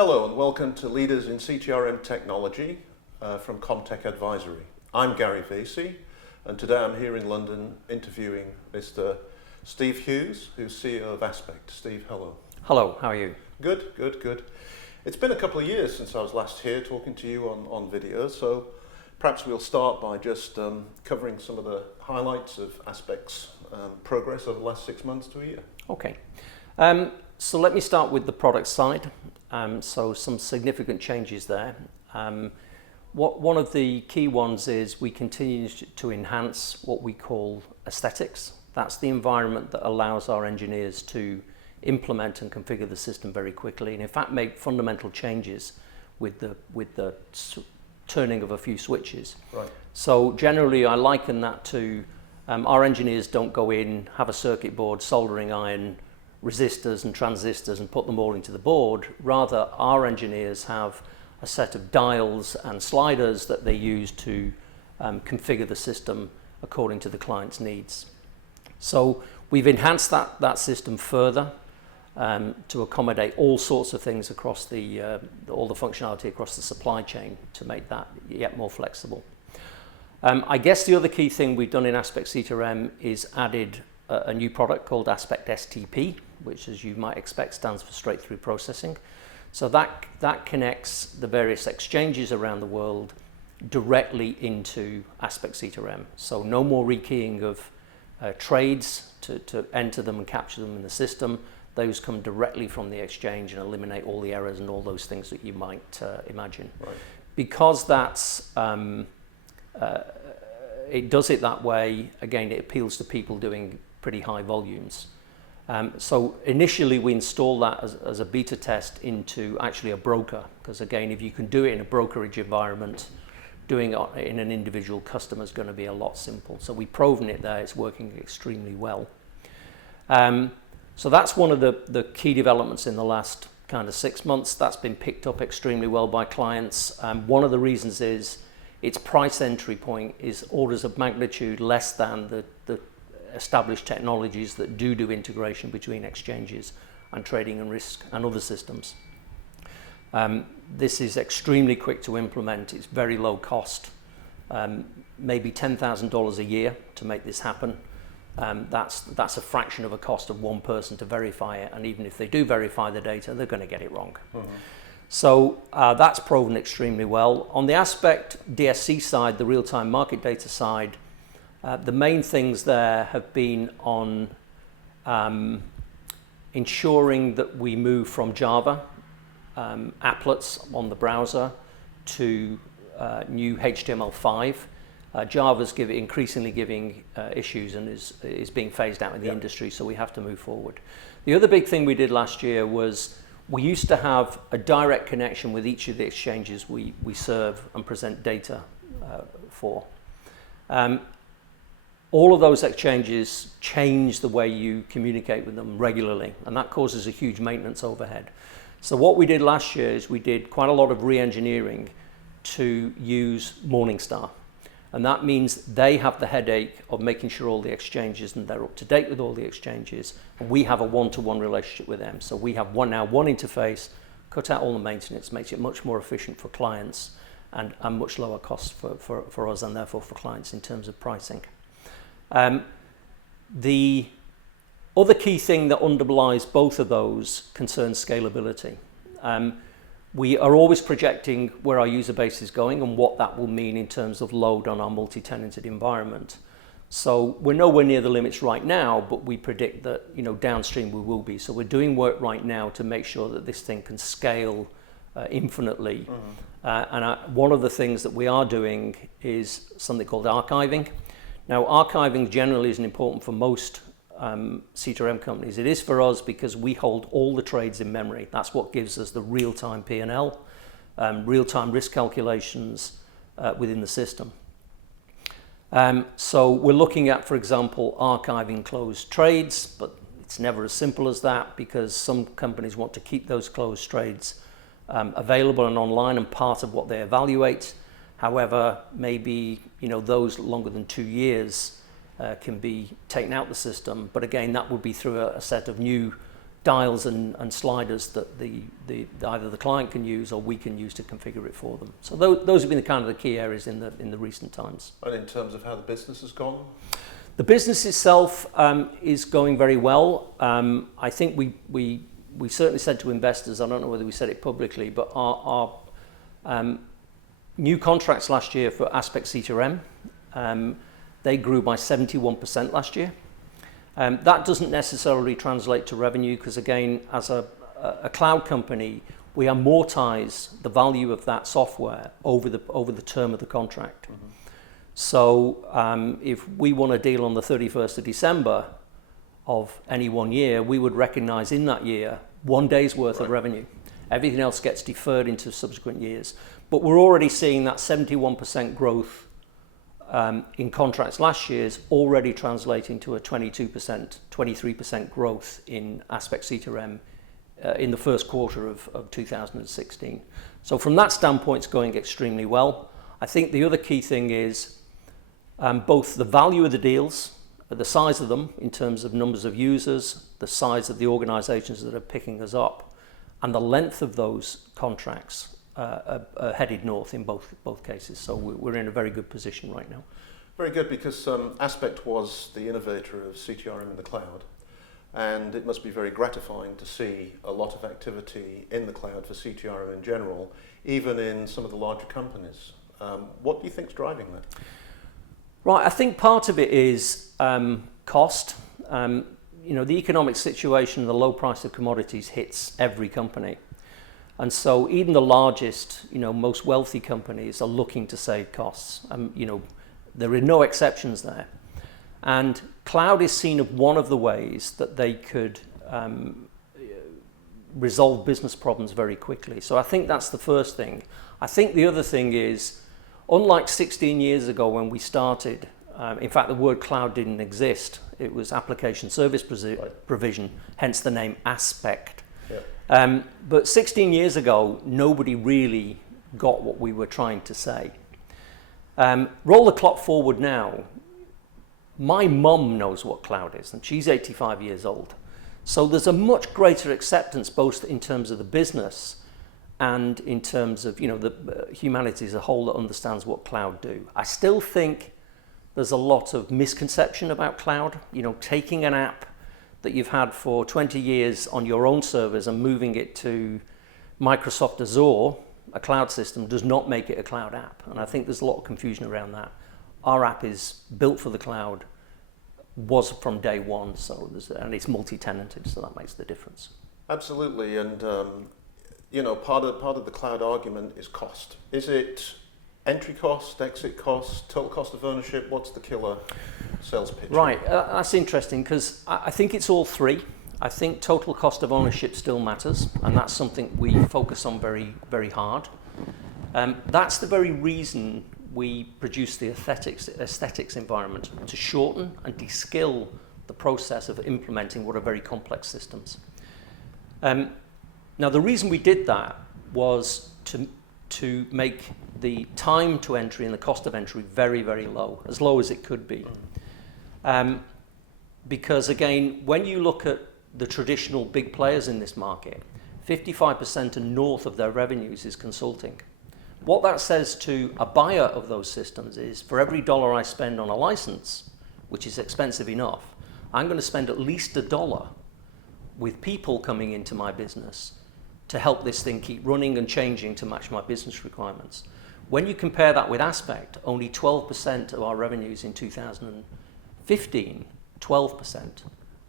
Hello and welcome to Leaders in CTRM Technology from Comtech Advisory. I'm Gary Vasey and today I'm here in London interviewing Mr. Steve Hughes, who's CEO of Aspect. Steve, hello. Hello, how are you? Good, good, good. It's been a couple of years since I was last here talking to you on video, so perhaps we'll start by just covering some of the highlights of Aspect's progress over the last 6 months to a year. Okay. So let me start with the product side. So some significant changes there. One of the key ones is we continue to enhance what we call aesthetics. That's the environment that allows our engineers to implement and configure the system very quickly, and in fact make fundamental changes with the turning of a few switches. Right. So generally I liken that to our engineers don't go in, have a circuit board, soldering iron, resistors and transistors and put them all into the board. Rather, our engineers have a set of dials and sliders that they use to configure the system according to the client's needs. So we've enhanced that system further to accommodate all sorts of things across all the functionality across the supply chain to make that yet more flexible. I guess the other key thing we've done in Aspect CTRM is added a new product called Aspect STP, which, as you might expect, stands for straight through processing. So that connects the various exchanges around the world directly into Aspect CTRM. So no more rekeying of trades to enter them and capture them in the system. Those come directly from the exchange and eliminate all the errors and all those things that you might imagine. Right. Because that's it does it that way, again, it appeals to people doing pretty high volumes. So initially we install that as a beta test into actually a broker, because again, if you can do it in a brokerage environment, doing it in an individual customer is going to be a lot simple. So we've proven it there, it's working extremely well. So that's one of the key developments in the last kind of 6 months. That's been picked up extremely well by clients. One of the reasons is its price entry point is orders of magnitude less than the established technologies that do integration between exchanges and trading and risk and other systems. This is extremely quick to implement. It's very low cost, maybe $10,000 a year to make this happen. That's a fraction of a cost of one person to verify it, and even if they do verify the data, they're going to get it wrong. Mm-hmm. So that's proven extremely well. On the Aspect DSC side, the real-time market data side, the main things there have been on ensuring that we move from Java applets on the browser to new HTML5. Java's increasingly giving issues and is being phased out in the industry, so we have to move forward. The other big thing we did last year was we used to have a direct connection with each of the exchanges we serve and present data for. All of those exchanges change the way you communicate with them regularly, and that causes a huge maintenance overhead. So what we did last year is we did quite a lot of re-engineering to use Morningstar. And that means they have the headache of making sure all the exchanges and they're up to date with all the exchanges, and we have a one-to-one relationship with them. So we have one interface, cut out all the maintenance, makes it much more efficient for clients and much lower cost for us and therefore for clients in terms of pricing. The other key thing that underlies both of those concerns scalability. We are always projecting where our user base is going and what that will mean in terms of load on our multi-tenanted environment. So we're nowhere near the limits right now, but we predict that downstream we will be. So we're doing work right now to make sure that this thing can scale infinitely. Mm-hmm. One of the things that we are doing is something called archiving. Now, archiving generally isn't important for most CTRM companies. It is for us because we hold all the trades in memory. That's what gives us the real-time P&L, real-time risk calculations within the system. So we're looking at, for example, archiving closed trades, but it's never as simple as that because some companies want to keep those closed trades available and online and part of what they evaluate. However, maybe those longer than 2 years can be taken out the system, but again that would be through a set of new dials and sliders that either the client can use or we can use to configure it for them. So those have been the kind of the key areas in the recent times. And in terms of how the business has gone? The business itself is going very well. I think we certainly said to investors, I don't know whether we said it publicly, but our new contracts last year for Aspect CTRM, they grew by 71% last year. That doesn't necessarily translate to revenue because, again, as a cloud company, we amortize the value of that software over the term of the contract. Mm-hmm. So if we won a deal on the 31st of December of any 1 year, we would recognize in that year 1 day's worth of revenue. Everything else gets deferred into subsequent years. But we're already seeing that 71% growth in contracts last year is already translating to a 22%, 23% growth in Aspect CTRM in the first quarter of 2016. So from that standpoint, it's going extremely well. I think the other key thing is both the value of the deals, the size of them in terms of numbers of users, the size of the organizations that are picking us up, and the length of those contracts are headed north in both cases. So we're in a very good position right now. Very good, because Aspect was the innovator of CTRM in the cloud, and it must be very gratifying to see a lot of activity in the cloud for CTRM in general, even in some of the larger companies. What do you think is driving that? Right, I think part of it is cost. The economic situation, the low price of commodities hits every company. And so even the largest, most wealthy companies are looking to save costs. There are no exceptions there. And cloud is seen as one of the ways that they could resolve business problems very quickly. So I think that's the first thing. I think the other thing is, unlike 16 years ago when we started, in fact, the word cloud didn't exist. It was application service provision, hence the name Aspect. Yeah. But 16 years ago, nobody really got what we were trying to say. Roll the clock forward now. My mum knows what cloud is, and she's 85 years old. So there's a much greater acceptance, both in terms of the business and in terms of the humanity as a whole that understands what cloud do. I still think there's a lot of misconception about cloud. Taking an app that you've had for 20 years on your own servers and moving it to Microsoft Azure, a cloud system, does not make it a cloud app. And I think there's a lot of confusion around that. Our app is built for the cloud, was from day one, and it's multi-tenanted, so that makes the difference. Absolutely, and part of the cloud argument is cost. Is it entry cost, exit cost, total cost of ownership? What's the killer sales pitch? Right, that's interesting, because I think it's all three. I think total cost of ownership still matters, and that's something we focus on very, very hard. That's the very reason we produce the aesthetics environment, to shorten and de-skill the process of implementing what are very complex systems. Now, the reason we did that was to make the time to entry and the cost of entry very, very low as it could be. Because, again, when you look at the traditional big players in this market, 55% and north of their revenues is consulting. What that says to a buyer of those systems is, for every dollar I spend on a license, which is expensive enough, I'm going to spend at least $1 with people coming into my business to help this thing keep running and changing to match my business requirements. When you compare that with Aspect, only 12% of our revenues in 2015, 12%,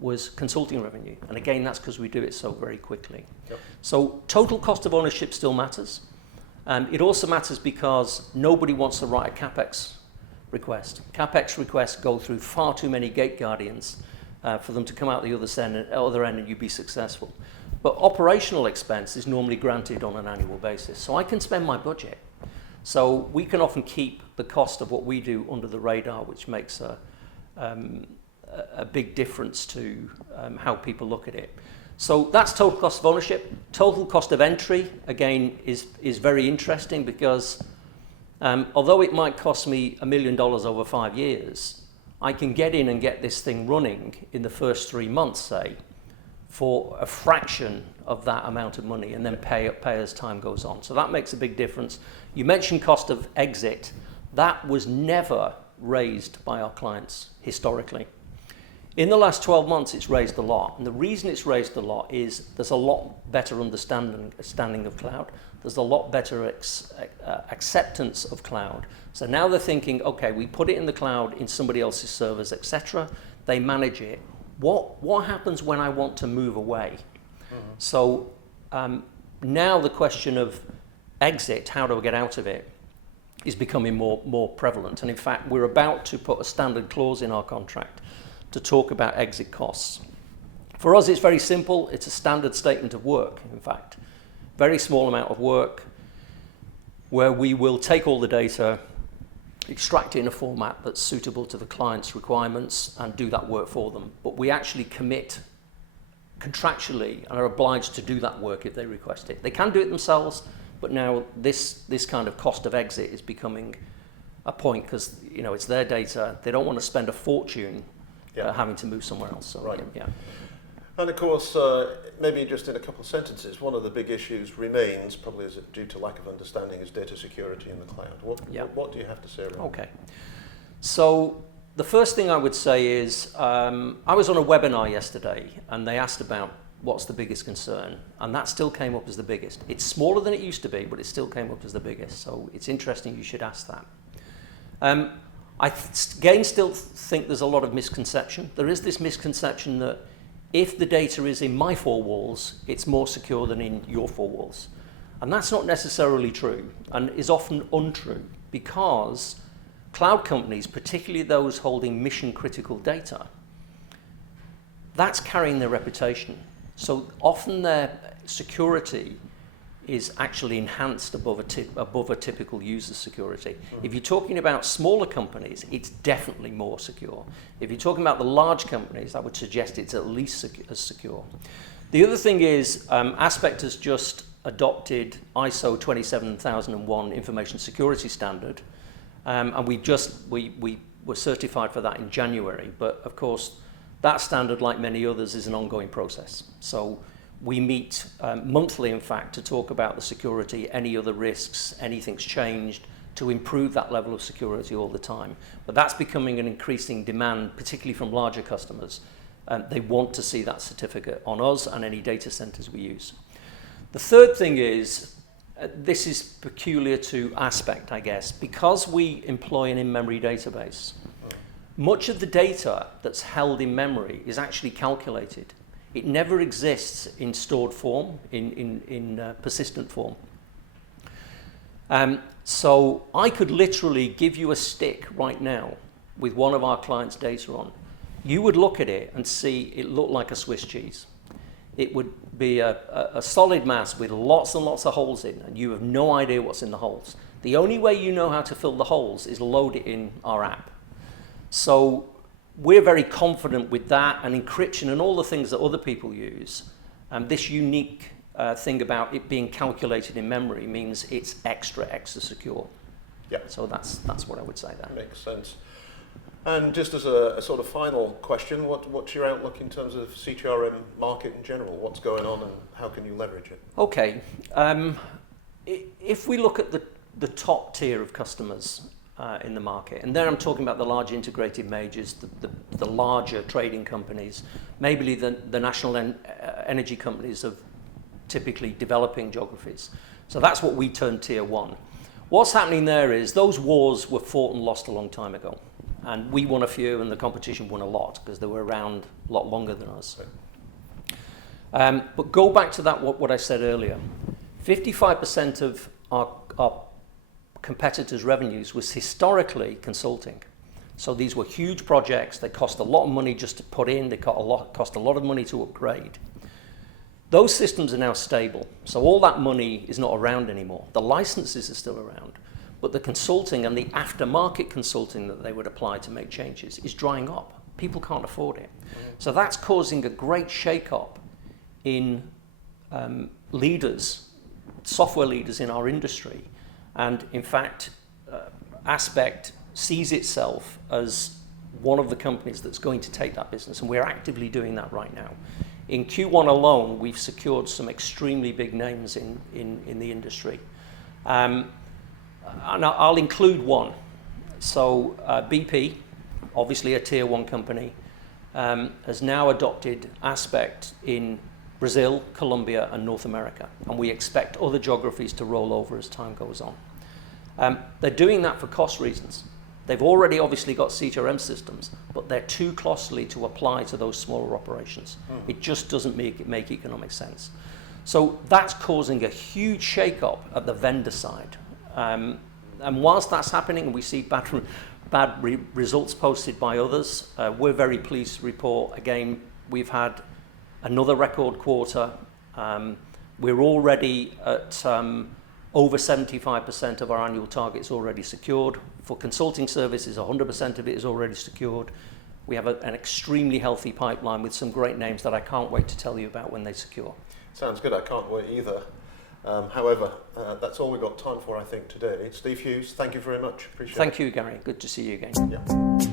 was consulting revenue. And again, that's because we do it so very quickly. Yep. So total cost of ownership still matters. It also matters because nobody wants to write a CapEx request. CapEx requests go through far too many gate guardians for them to come out the other end and you be successful. But operational expense is normally granted on an annual basis. So I can spend my budget. So we can often keep the cost of what we do under the radar, which makes a big difference to how people look at it. So that's total cost of ownership. Total cost of entry, again, is very interesting because although it might cost me $1 million over 5 years, I can get in and get this thing running in the first 3 months, say, for a fraction of that amount of money and then pay as time goes on. So that makes a big difference. You mentioned cost of exit. That was never raised by our clients historically. In the last 12 months, it's raised a lot. And the reason it's raised a lot is there's a lot better understanding of cloud. There's a lot better acceptance of cloud. So now they're thinking, okay, we put it in the cloud in somebody else's servers, etc. They manage it. What happens when I want to move away? Mm-hmm. So now the question of exit, how do I get out of it, is becoming more prevalent. And in fact, we're about to put a standard clause in our contract to talk about exit costs. For us, it's very simple. It's a standard statement of work, in fact. Very small amount of work where we will take all the data, extract it in a format that's suitable to the client's requirements and do that work for them. But we actually commit contractually and are obliged to do that work if they request it. They can do it themselves, but now this kind of cost of exit is becoming a point because it's their data. They don't want to spend a fortune having to move somewhere else. So, right. Yeah. And of course, maybe just in a couple of sentences, one of the big issues remains, probably is due to lack of understanding, is data security in the cloud. What do you have to say around that? Okay. So the first thing I would say is I was on a webinar yesterday and they asked about what's the biggest concern, and that still came up as the biggest. It's smaller than it used to be, but it still came up as the biggest. So it's interesting you should ask that. I still think there's a lot of misconception. There is this misconception that if the data is in my four walls, it's more secure than in your four walls. And that's not necessarily true and is often untrue because cloud companies, particularly those holding mission critical data, that's carrying their reputation. So often their security is actually enhanced above a typical user security. Mm-hmm. If you're talking about smaller companies, it's definitely more secure. If you're talking about the large companies, I would suggest it's at least as secure. The other thing is Aspect has just adopted ISO 27001 information security standard, and we were certified for that in January. But of course, that standard, like many others, is an ongoing process. So we meet monthly, in fact, to talk about the security, any other risks, anything's changed, to improve that level of security all the time. But that's becoming an increasing demand, particularly from larger customers. They want to see that certificate on us and any data centers we use. The third thing is, this is peculiar to Aspect, I guess, because we employ an in-memory database. Much of the data that's held in memory is actually calculated. It never exists in stored form, in persistent form. So I could literally give you a stick right now with one of our clients' data on. You would look at it and see it looked like a Swiss cheese. It would be a solid mass with lots and lots of holes in, and you have no idea what's in the holes. The only way you know how to fill the holes is load it in our app. So we're very confident with that and encryption and all the things that other people use. This unique thing about it being calculated in memory means it's extra secure. Yeah. So that's what I would say there. Makes sense. And just as a sort of final question, what's your outlook in terms of CTRM market in general? What's going on and how can you leverage it? Okay. If we look at the top tier of customers in the market, and there I'm talking about the large integrated majors, the larger trading companies, maybe the national energy companies of typically developing geographies. So that's what we term tier one. What's happening there is those wars were fought and lost a long time ago. And we won a few and the competition won a lot because they were around a lot longer than us. But go back to that what I said earlier. 55% of our competitors' revenues was historically consulting. So these were huge projects. They cost a lot of money just to put in. They cost a lot of money to upgrade. Those systems are now stable. So all that money is not around anymore. The licenses are still around. But the consulting and the aftermarket consulting that they would apply to make changes is drying up. People can't afford it. So that's causing a great shake-up in leaders, software leaders in our industry. And in fact, Aspect sees itself as one of the companies that's going to take that business. And we're actively doing that right now. In Q1 alone, we've secured some extremely big names in the industry. And I'll include one. So BP, obviously a tier 1 company, has now adopted Aspect in Brazil, Colombia, and North America. And we expect other geographies to roll over as time goes on. They're doing that for cost reasons. They've already obviously got CTRM systems, but they're too costly to apply to those smaller operations. It just doesn't make economic sense. So that's causing a huge shake-up at the vendor side. And whilst that's happening, and we see bad results posted by others, we're very pleased to report, again, we've had another record quarter. We're already at over 75% of our annual targets already secured. For consulting services, 100% of it is already secured. We have an extremely healthy pipeline with some great names that I can't wait to tell you about when they secure. Sounds good. I can't wait either. However, that's all we've got time for, I think, today. Steve Hughes, thank you very much. Appreciate it. Thank you, Gary. Good to see you again. Yeah.